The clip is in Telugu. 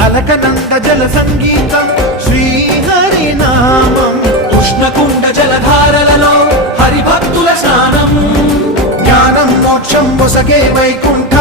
అలకనంద జల సంగీతం శ్రీహరినామం ఉష్ణకుండ జలధారలలో హరిభక్తుల స్నానం జ్ఞానం మోక్షం ఒసగే వైకుంఠ